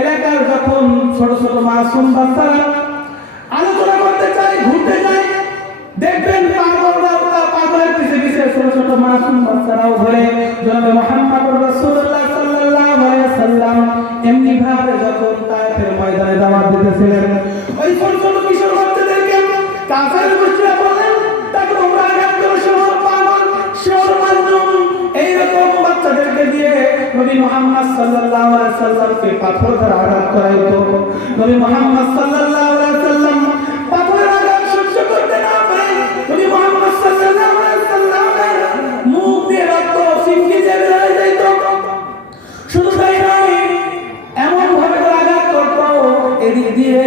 এলাকার যখন ছোট ছোট মাসুম বাচ্চারা আলোচনা করতে চায়, ঘুরতে যায়, দেখবেন পাগলের পিছে পিছে ছোট ছোট মাসুম বাচ্চারাও ঘুরে জনাবে মুহাম্মদুর রাসূলুল্লাহ সাল্লাল্লাহু আলাইহি ওয়াসাল্লাম এমনি ভাবে যখন তায়েফের ময়দানে দাওয়াত দিতেছিলেন, ওই ছোট ছোট কিশোর বাচ্চাদেরকে কাফের মুশরিকরা বলেন তাকে তোমরা আঘাত করো, সব পাগল সব মাজনুন, এইরকম বাচ্চাদেরকে দিয়ে নবী মুহাম্মদ সাল্লাল্লাহু আলাইহি ওয়াসাল্লামকে পাথর দ্বারা আঘাত করাইতো। নবী মুহাম্মদ সাল্লাল্লাহু আলাইহি ওয়াসাল্লাম পাথরের আঘাত সহ্য করতে না পারে নবী মুহাম্মদ সাল্লাল্লাহু আলাইহি ওয়াসাল্লামের মুখ দিয়ে রক্ত ছিটকে বের হয়ে যেত। শুধু তাই নয়, এমন ভাবে আঘাত করত, এদিক দিয়ে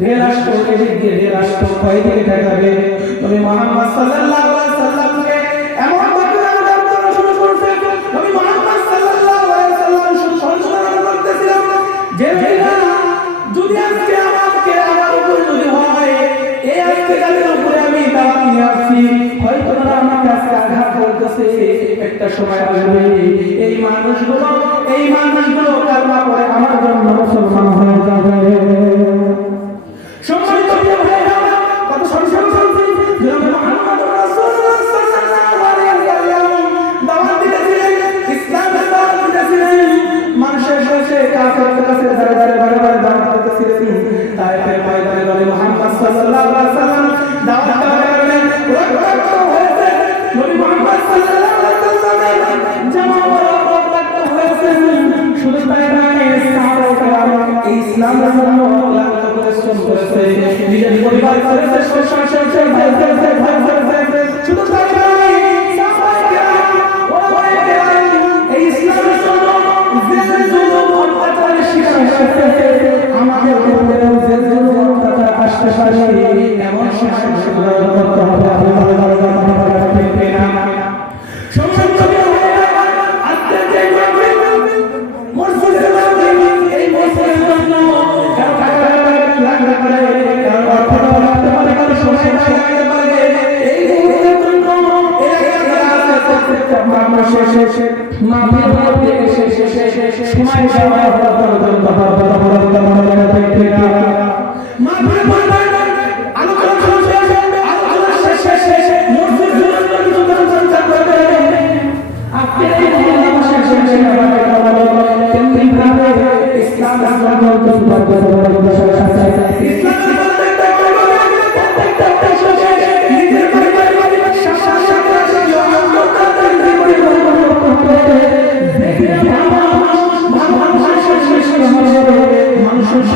ঢেল আসতো, এদিক দিয়ে ঢেল আসতো, কয়দিকে ঠেকাবে। নবী মুহাম্মদ সাল্লাল্লাহু আলাইহি ওয়াসাল্লামকে এমন ভাবে আঘাত করা শুরু করছে, নবী মুহাম্মদ সাল্লাল্লাহু আলাইহি ওয়াসাল্লাম শুধু সঞ্চালন করতেছিলেন যে যদি আজকে আমাকে আমার উপর যদি হয়, এই আজকে কালের উপরে আমি দাওয়াত নিয়ে আসছি, হয়তো তারা আমাকে আজকে আঘাত করতেছে, একটা সময় আসবে এই মানুষগুলো কালমা পড়ে আমার জন্য মুসলমান হয়ে যাবে। সম্মানিত প্রিয় ভাইরা, কত সংসার চলছে, জনাবে মুহাম্মদুর রাসূলুল্লাহ সাল্লাল্লাহু আলাইহি ওয়াসাল্লাম দাওয়াত দিতেছিলেন, ইসলামের দাওয়াত দিতেছিলেন, মানুষের কাছে কাফেরদের কাছে বারে বারে দাওয়াত দিতেছিলেন। তায়েফের ময়দানে নবী মুহাম্মদ সাল্লাল্লাহু আলাইহি ওয়াসাল্লাম দাওয়াত করলেন, রক্ত হয়েছে নবী মুহাম্মদ সাল্লাল্লাহু আলাইহি ওয়াসাল্লাম জামাত হয়েছে। শুধু তাই নয়, সাহাবায়ে কেরাম ইসলামের জন্য ক্লান্ত পরিশ্রম করেছে, নিজের পরিবার করেছে, শুধু তাই নয়, সাহাবায়ে কেরাম এই ইসলামের জন্য জেল জুলুম অত্যাচার শিকার হয়েছে। আমাদের উপরেও জেল জুলুম অত্যাচার আসতে পারে, এমন সময় করতে হবে। মানুষের